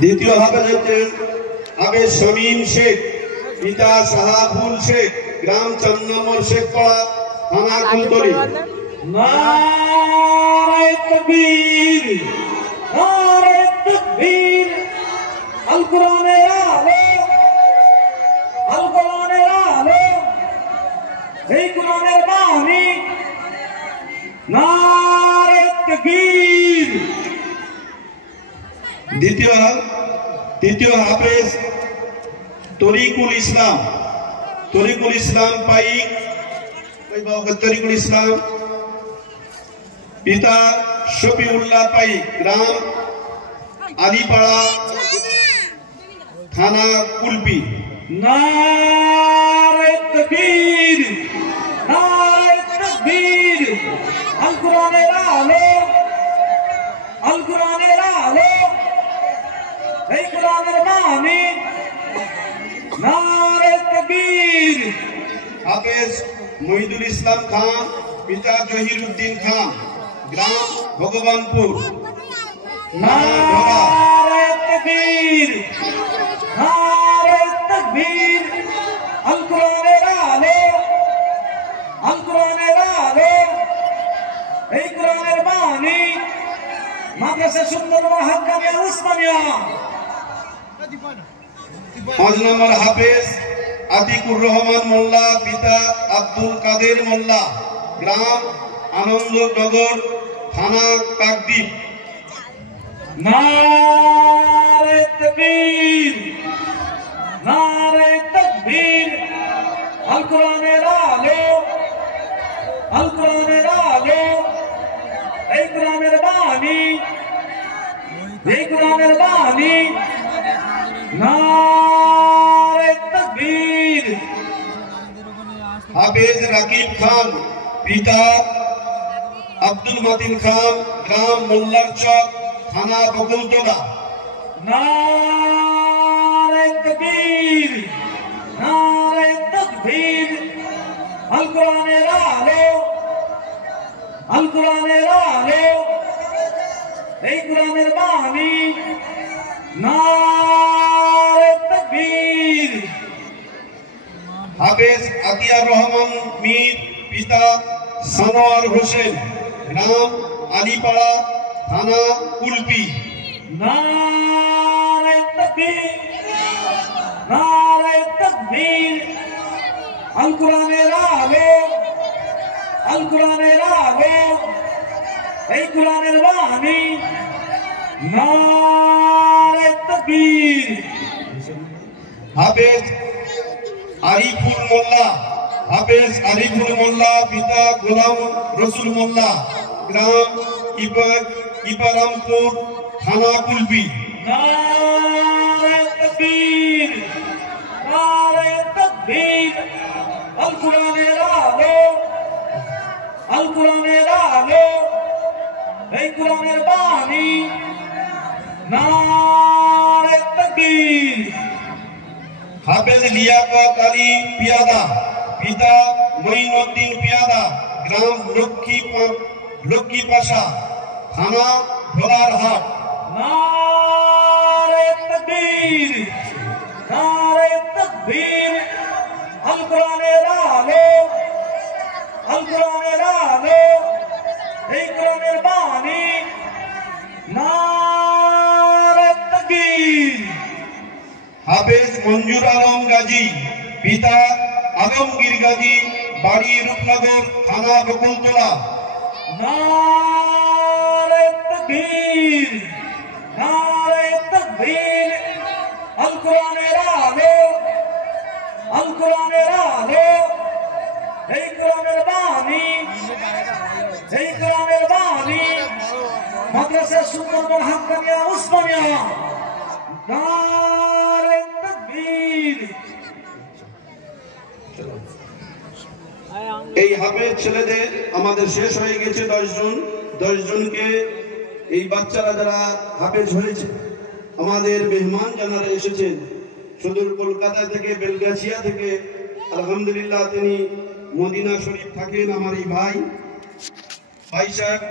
দ্বিতীয় হাফেজ হচ্ছেন হাফেজ শামীম শেখ, পিতা শাহাবুল শেখ, গ্রাম 4 নম্বর শেখপাড়া, থানা কুলতলি। নারে তাকবীর, নারে তাকবীর, আল কোরআনের আলো, আল কোরআনের আলো, এই কোরআনের বাণী। নারে তাকবীর। তৃতীয় হাফেজ তরিকুল ইসলাম, তরিকুল ইসলাম পাইক, তরিকুল ইসলাম, পিতা শফিউল্লাহ পাইক, গ্রাম আলিপাড়া, থানা কুলপি। নারে তাকবীর, নারে তাকবীর, আল কোরআনের আলো, আল কোরআনের আলো, এই কোরআনের বাণী। নারে তাকবীর। হাফেজ মহিদুল ইসলাম খান, পিতা জহিরুদ্দিন খান, গ্রাম ভগবানপুর। নারে তাকবীর, নারে তাকবীর, আল কোরআনের আলো, আল কোরআনের আলো, এই কোরআনের বাণী। মাদ্রাসা সুন্দর হাক্কানিয়া উসমানিয়া। 5 নম্বর হাফেজ আতিকুর রহমান মোল্লা, পিতা আব্দুল কাদের মোল্লা, গ্রাম আনন্দনগর, থানা কাকদ্বীপ। নারে তাকবীর, নারে তাকবীর, আল কোরআনের আলো, আল কোরআনের আলো, এই কোরআনের বাণী, এই কোরআনের বাণী। নারে তাকবীর। হাফেজ রাকিব খান, পিতা আব্দুল মতিন খান, গ্রাম মোল্লার চক, থানা বকুলতলা। নারে তাকবীর, নারে তাকবীর, আল কোরআনের আলো, আল কোরআনের আলো, এই কোরআনের বাণী। নারে তাকবীর। হাফেজ আতিয়ার রহমান মীর, পিতা সানোয়ার হোসেন, গ্রাম আলিপাড়া, থানা কুলপি। নারে তাকবীর, নারে তাকবীর, আল কোরআনের আলো, আল কোরআনের আলো, এই কোরআনের বাণী। নারে তাকবীর। হাফেজ আরিফুল মোল্লা, হাফেজ আরিফুল মোল্লা, পিতা গোলাম রসুল মোল্লা, গ্রাম ইপারামপুর, থানা কুলপি। নারে তাকবীর, নারে তাকবীর, আল কোরআনের আলো, আল কোরআনের আলো, এই কোরআনের বাণী। নারে তাকবীর। হাফেজ লিয়াকত আলী পিয়াদা, পিতা মঈনুদ্দিন পিয়াদা, গ্রাম লক্ষ্মীপাশা, থানা ভোলারহাট। নারে তাকবীর, নারে তাকবীর, আল কোরআনের আলো, আল কোরআনের আলো, এই কোরআনের বাণী। নারে তাকবীর। হাফেজ মঞ্জুর আলম গাজী, পিতা আলমগীর গাজী, বাড়ি রূপনগর, থানা বকুলতলা। নারে তাকবীর, নারে তাকবীর, আল কোরআনের আলো, আল কোরআনের আলো, এই কোরআনের বাণী, এই কোরআনের বাণী। মাদ্রাসা সুন্দর হাক্কানিয়া উসমানিয়া। নারে তাকবীর। এই হাফেজ ছেলেদের আমাদের শেষ হয়ে গেছে 10 জন। 10 জনকে এই বাচ্চারা যারা হাফেজ হয়েছে, আমাদের মেহমান যারা এসেছেন সুদূর কলকাতা থেকে, বেলগাছিয়া থেকে, আলহামদুলিল্লাহ তিনি মদিনা শরীফ থাকেন। আমার এই ভাই সাহেব